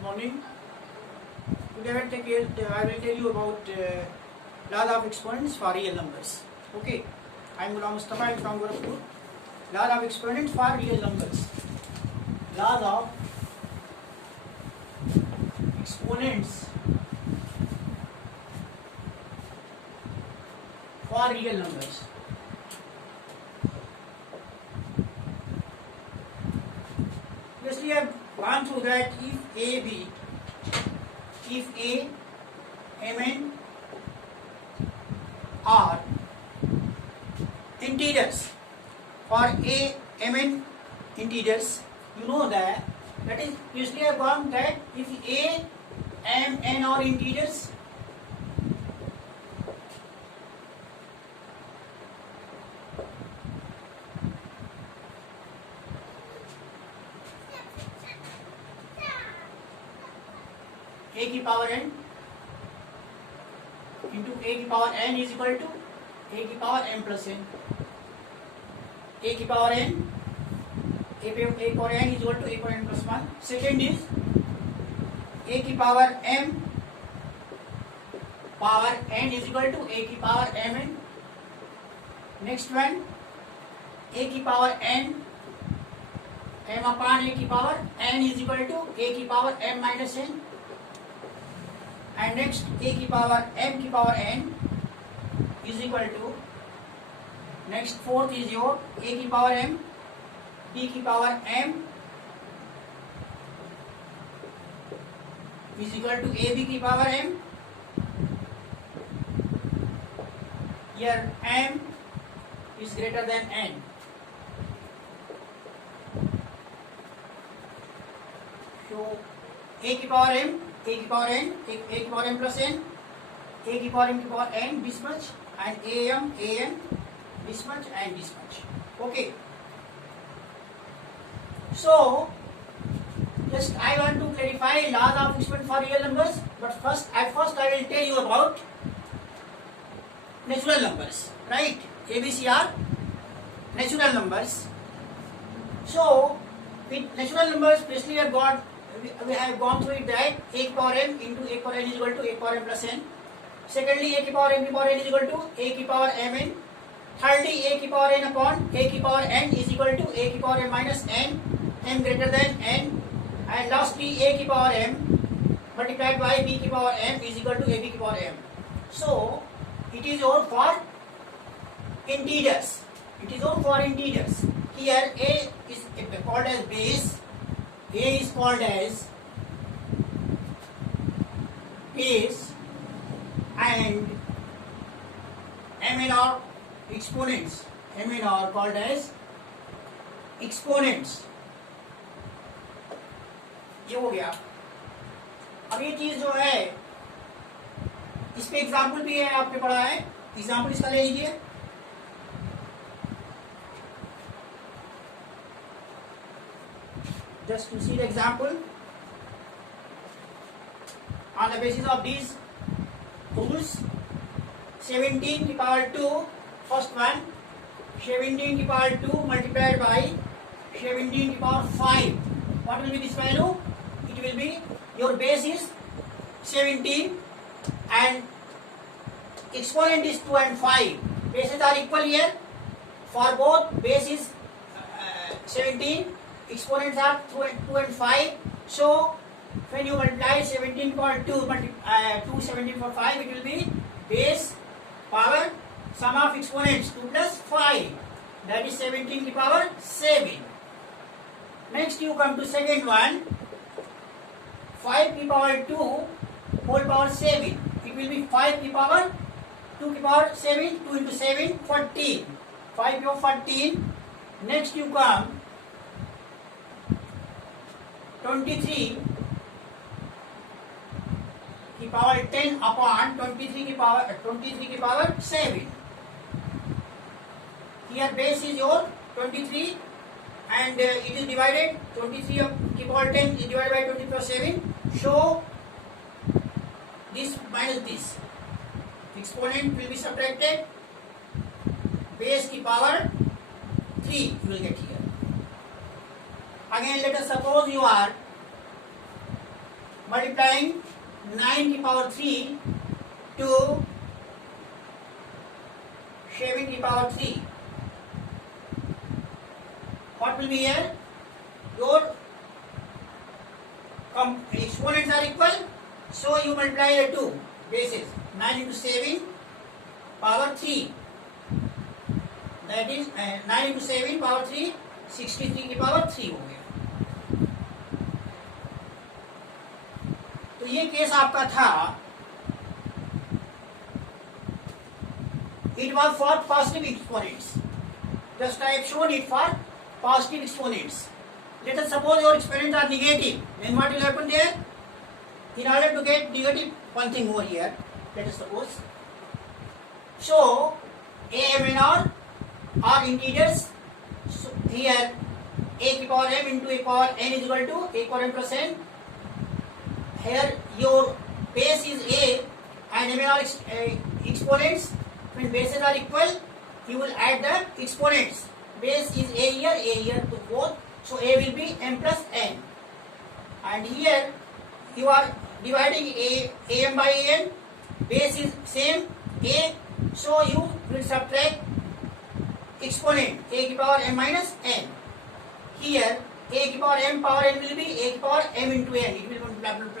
Good morning. Today I will tell you about laws of exponents for real numbers. Okay, I am Ghulam Mustafa. I am from Gorakhpur. Laws of exponents for real numbers. Laws of exponents for real numbers. Previously, I have gone through that if A, Mn are integers. For A, Mn integers, you know that is previously I have gone that if A, Mn are integers, a की power n into a की power n is equal to a की power m plus n. A की power n, a power n is equal to a power n plus 1. Second is a की power m power n is equal to a की power mn. Next one, a की power n m upon a की power n is equal to a की power m minus n. And next a की power m की power n is equal to, next fourth is your a की power m b की power m is equal to a b की power m. Here m is greater than n. So a की power m, a की power n, a की power m plus n, a की power m की power n this much, and am this much and this much. Okay. So just I want to clarify laws of exponent for real numbers, but first I will tell you about natural numbers, right? ABC are natural numbers. So with natural numbers, previously we have gone through it that a की power m into a power n is equal to a power m plus n. Secondly, a की power m की power n is equal to a की power mn. Thirdly, a की power n upon a की power n is equal to a की power m minus n, m greater than n. And lastly, a की power m multiplied by b की power m is equal to a b की power m. So it is all for integers. It is all for integers. Here a is called as base. A is called as base and mn are exponents. Mn are called as exponents. ये हो गया. अब ये चीज जो है इस पे एग्जाम्पल भी है, आपने पढ़ा है. एग्जाम्पल इसका ले लीजिए. Just to see the example, on the basis of these rules, 17 की power 2, first one, 17 की power 2 multiplied by 17 की power 5. What will be this value? It will be, your base is 17 and exponent is 2 and 5. Bases are equal here. For both, base is 17. Exponents are 2 and 5. So when you multiply 17 for 2, 17 for 5, it will be base power sum of exponents 2 plus 5. That is 17 की power 7. Next you come to second one, 5 की power 2 whole power 7. It will be 5 की power 2 की power 7. 2 into 7, 14. 5 of 14. Next you come 23 की power 10 upon 23 की power 7. Here base is your 23 and it is divided, 23 की power 10 is divided by 23 plus 7. So this minus this, exponent will be subtracted, base की power 3 you will get here. Again let us suppose you are multiplying 9 की power 3 to 7 की power 3. What will be here? Your exponents are equal, so you multiply the two bases. 9 into 7 power 3, that is 9 into 7 power 3, 63 की power 3 हो गया. तो ये case आपका था. It was for positive exponents. Just I have shown it for positive exponents. Let us suppose your exponents are negative. Then what will happen there? In order to get negative, one thing over here. Let us suppose. So a, m and r are integers. So here a की power m into a power n is equal to a power m plus n. Here your base is a and m and r exponents. When bases are equal, you will add the exponents. Base is a here to both. So a will be m plus n. And here you are dividing am by an. Base is same a. So you will subtract exponent a की power m minus n. Here a की power m will be a की power m into n. It will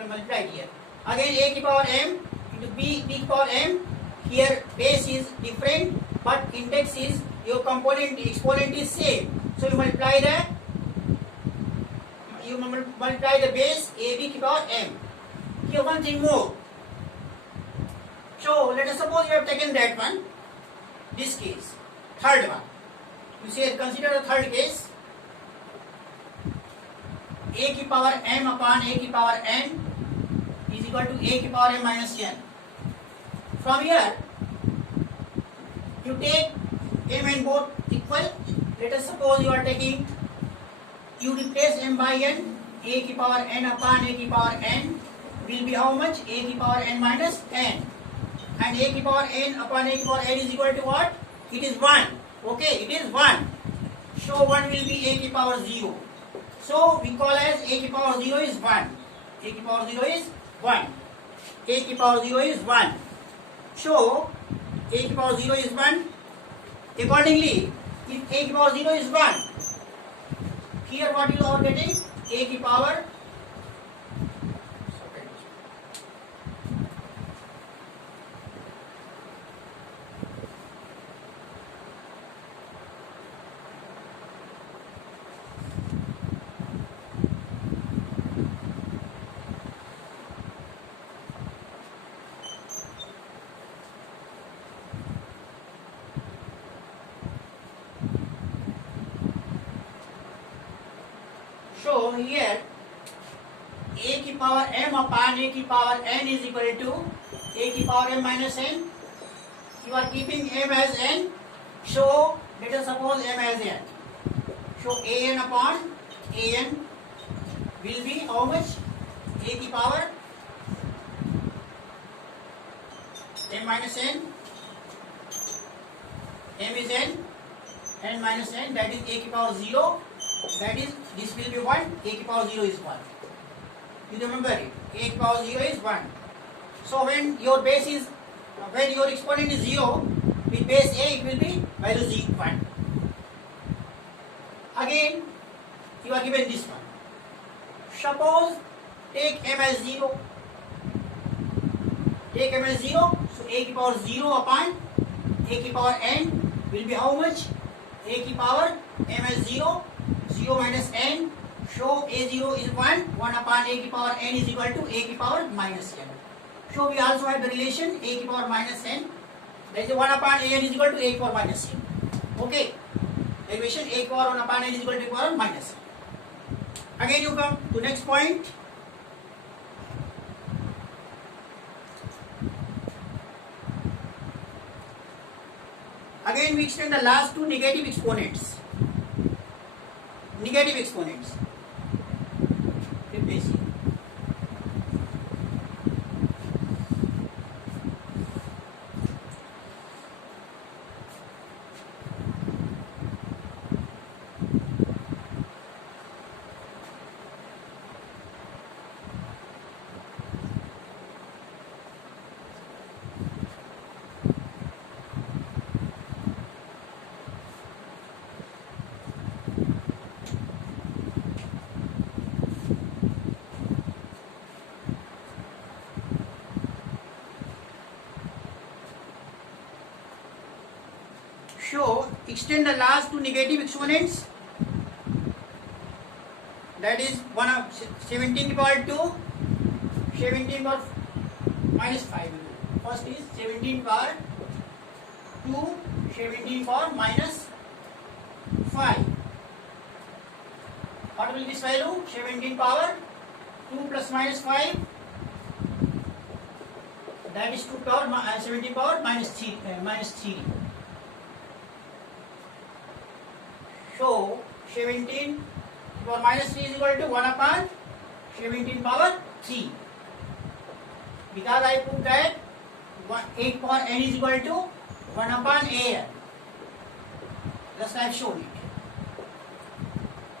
multiply here. Again a की power m into b की power m. Here base is different, but index is your component exponent is same. So you multiply the base ab की power m. Here one thing more. So let us suppose you have taken that one. This case, third one. You say consider the third case. A की power m upon a की power n is equal to a की power m minus n. From here, you take m and both equal. Let us suppose you are taking, you replace m by n, a की power n upon a की power n will be how much? A की power n minus n. And a की power n upon a की power n is equal to what? It is 1. Okay, it is 1. So 1 will be a की power 0. So we call as a की power 0 is 1. A की power 0 is 1. A की power 0 is 1. So a की power 0 is 1. Accordingly, if a की power 0 is 1, here what you are getting? A की power so here a की power m upon a की power n is equal to a की power m minus n. You are keeping m as n. So let us suppose m as n. So a n upon a n will be how much? A की power m minus n. M is n. N minus n, that is a की power 0. That is, this will be 1. A की power 0 is 1. You remember it. A की power 0 is 1. So when your base is, when your exponent is 0, with base a it will be value 1. Again, you are given this one. Suppose take m as 0. Take m as 0. So a की power 0 upon a की power n will be how much? A की power m as 0. 0 minus n. So a0 is 1. 1 upon a की power n is equal to a की power minus n. So we also have the relation a की power minus n. That is 1 upon a n is equal to a की power minus n. Okay. Derivation a की power 1 upon n is equal to a की power minus n. Again you come to next point. Again we extend the last two negative exponents. Negative exponents. Replacing. extend the last to negative exponents. That is 17 power 2, 17 power minus 5. First is 17 power 2, 17 power minus 5. What will this value? 17 power 2 plus minus 5. That is 2 power 17 power minus 3. So 17 power minus 3 is equal to 1 upon 17 power 3. Because I put that 8 power n is equal to 1 upon an. Just I have shown it.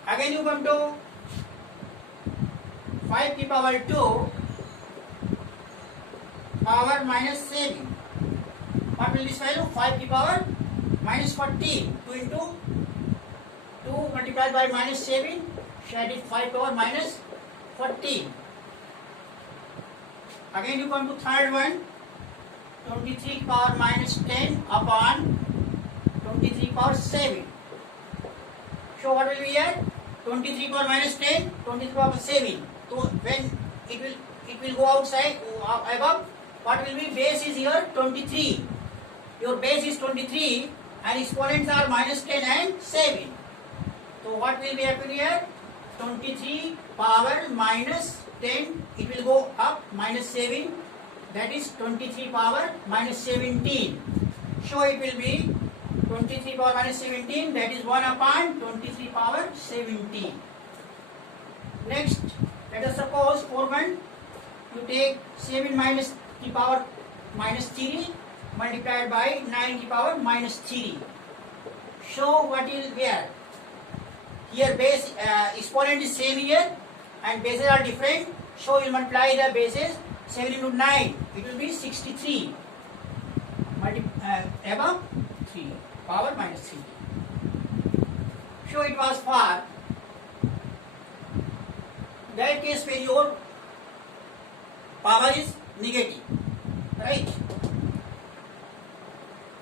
Again you come to 5 to the power 2 power minus 7. What will this value? 5 to the power minus 14. 2 into 2 multiplied by minus 7. That is 5 power minus 14. Again you come to third one. 23 power minus 10 upon 23 power 7. So what will be here? 23 power minus 10, 23 power 7. So when it will go outside above, what will be? Base is here 23. Your base is 23 and exponents are minus 10 and 7. So what will be happen here? 23 power minus 10, it will go up minus 7. That is 23 power minus 17. So it will be 23 power minus 17, that is 1 upon 23 power 17. Next, let us suppose for one, you take 7 minus the power minus 3 multiplied by 9 to the power minus 3. So what is here? Here base exponent is same here and bases are different. So you multiply the bases. 7 into 9, it will be 63. Above 3, power minus 3. So it was for that case where your power is negative, right?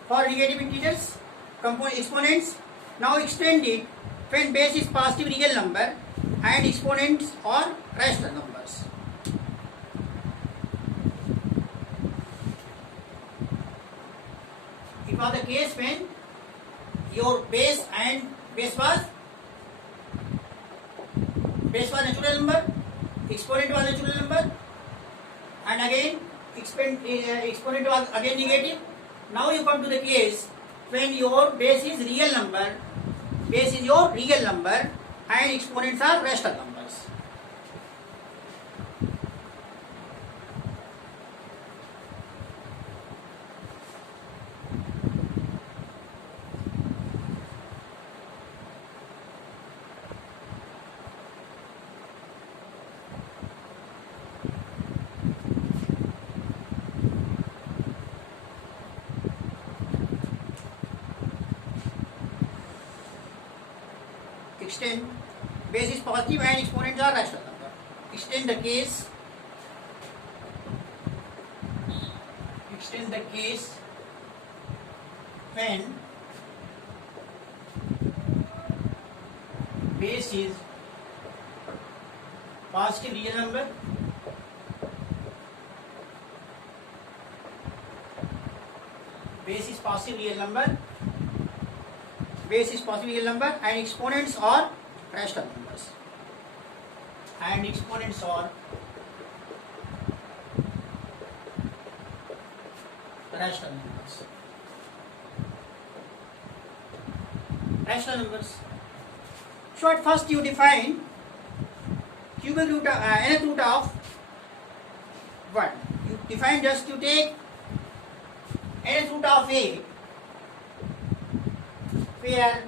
For negative integers, exponents, now extend it when base is positive real number and exponents are rational numbers. It was the case when your base was natural number, exponent was natural number, and again exponent was again negative. Now you come to the case when your base is real number, and exponents are rational numbers. Extend, base is positive and exponents are rational number. Extend the case when base is positive real number and exponents are rational numbers. Rational numbers. So at first you define cubic root nth root of 1. You define just you take nth root of a, where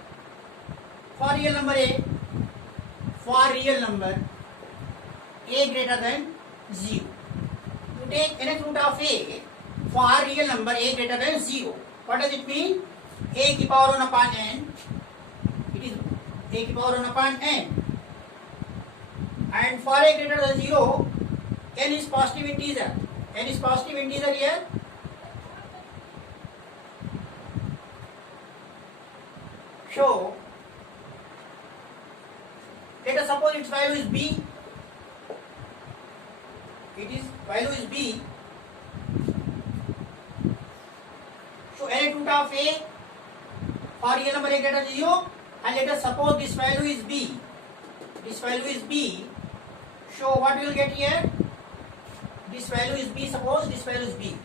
for real number a greater than 0. You take nth root of a for real number a greater than 0. What does it mean? A की power 1 upon n. It is a की power 1 upon n. And for a greater than 0, n is positive integer. N is positive integer here. So let us suppose its value is b. Value is b. So any root of a for real number a greater than 0, and let us suppose this value is b. This value is b. So what we will get here? This value is b. Suppose this value is b.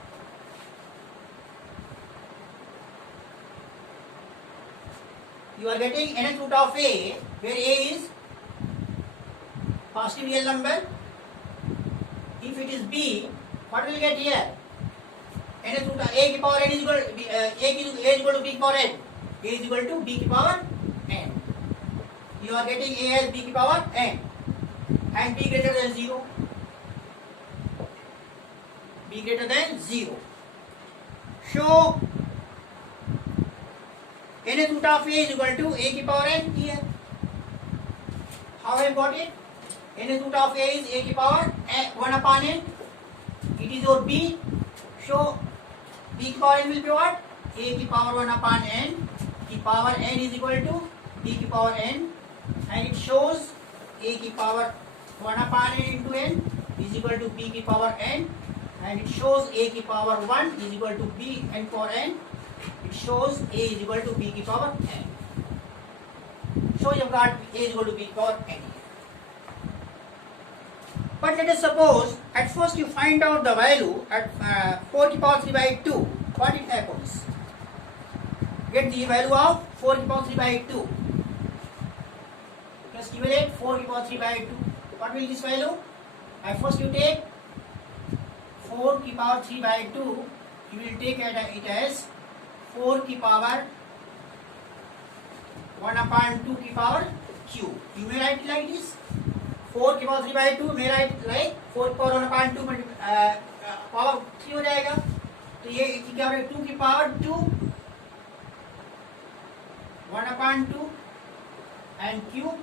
You are getting nth root of a, where a is positive real number. If it is b, what will you get here? Nth root of a की power n is equal to a is equal to b की power n. A is equal to b की power n. You are getting a as b की power n, and b greater than 0. B greater than 0. So nth root of a is equal to a की power n here. How I have got it? Nth root of a is a की power 1 upon n. It is your b. So b की power n will be what? A की power 1 upon n की power n is equal to b की power n, and it shows a की power 1 upon n into n is equal to b की power n, and it shows a की power 1 is equal to b n power n. It shows a is equal to b की power n. So you have got a is equal to b की power n. But let us suppose at first you find out the value at 4 की power 3 by 2. What it happens? Get the value of 4 की power 3 by 2. Just evaluate 4 की power 3 by 2. What will this value? At first you take 4 की power 3 by 2. You will take it as 4 की power 1 upon 2 की power q. You may write it like this. 4 की power 3 by 2 may write like 4 की power 1 upon 2 power 3 हो जाएगा. तो ये क्या हो रहा है? 2 की power 2 1 upon 2 and q,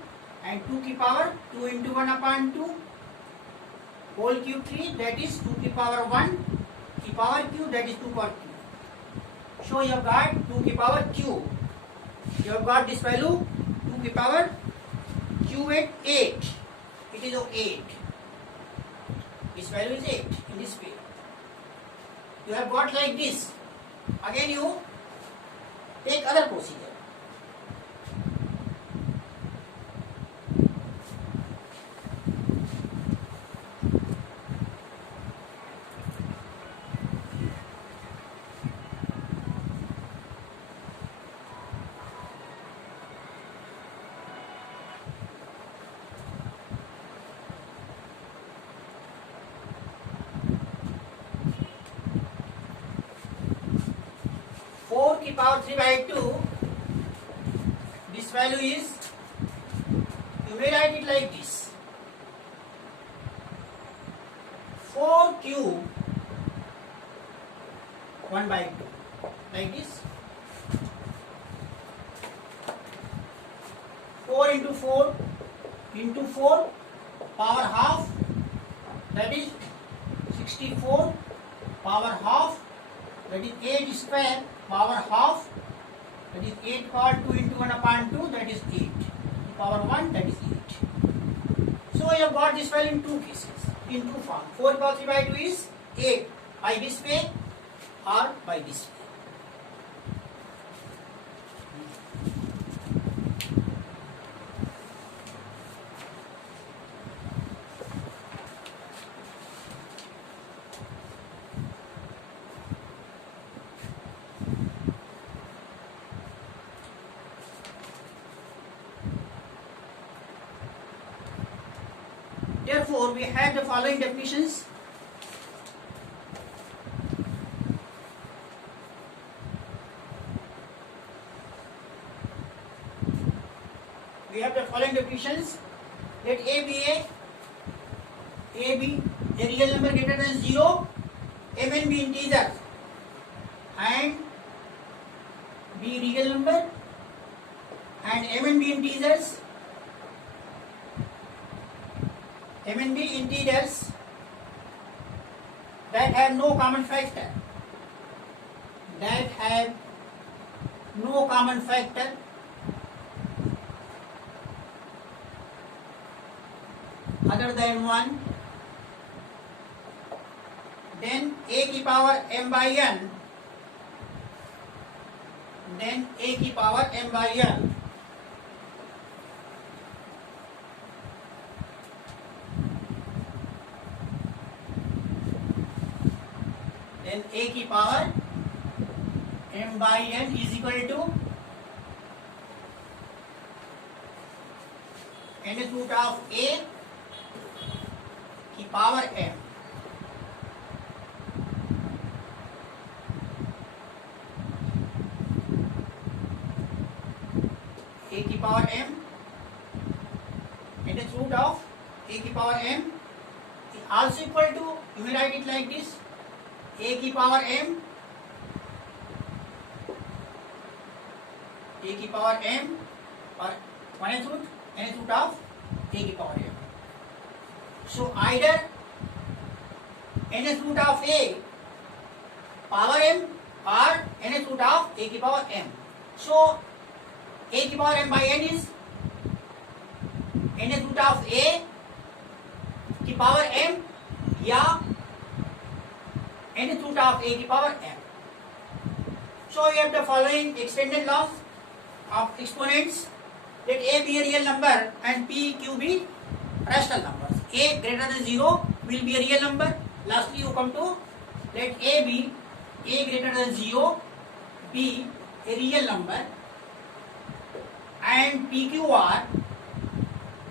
and 2 की power 2 into 1 upon 2 whole cube 3, that is 2 की पावर 1 की power q, that is 2 power q. So you have got 2 की power q. You have got this value 2 की power q at 8. It is of 8. This value is 8 in this way. You have got like this. Again you take other procedure. की power 3 by 2, this value is, you may write it like this, 4 cube 1 by 2, like this. 4 into 4 into 4 power half, that is 64 power half, that is 8 square power half, that is 8 power 2 into 1 upon 2, that is 8 power 1, that is 8. So I have got this value in two cases, in two forms. 4 power 3 by 2 is 8 by this way or by this way. Therefore, we have the following definitions. We have the following definitions. Let A be a real number greater than 0, Mn be integer, and B real number, and Mn be integers. Mn be integers that have no common factor. That have no common factor. other than 1, then a की power m by n, then a की power m by n, then a की power m by n is equal to nth root of a की power m. a की power m, nth root of a की power m is also equal to, you may write it like this, a की power m, a की power m और nth root of a की power m. So either nth root of a power m or nth root of a की power m. So a की power m by n is nth root of a की power m या nth root of a की power m. So you have the following extended laws of exponents. Let a be a real number and p, q be rational numbers. A greater than 0 will be a real number. Lastly you come to let a be a greater than 0 be a real number and pqr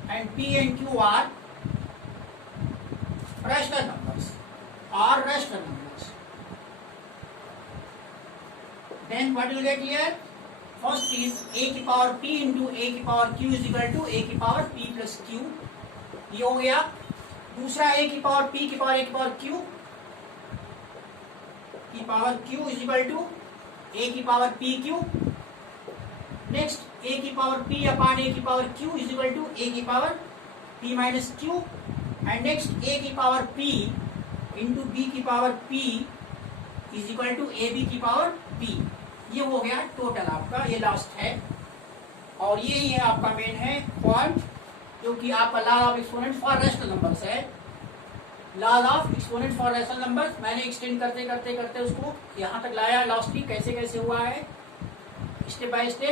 and p and q are rational numbers or rational numbers. Then what you will get here? First is a की power p into a की power q is equal to a की power p plus q. ये हो गया. दूसरा a की power p की power a की पावर q की power q is equal to a की power p q. Next a की पावर p अपॉन a की power q is equal to a की power p minus q. And next a की power p into b की power p is equal to ab की power p. ये हो गया total आपका, ये लास्ट है. और ये आपका मेन है फॉर्म, जो कि आपका law of exponent for rational numbers है. Law of exponent for rational numbers मैंने एक्सटेंड करते करते करते उसको यहाँ तक लाया. लास्टली कैसे कैसे हुआ है स्टेप बाय स्टेप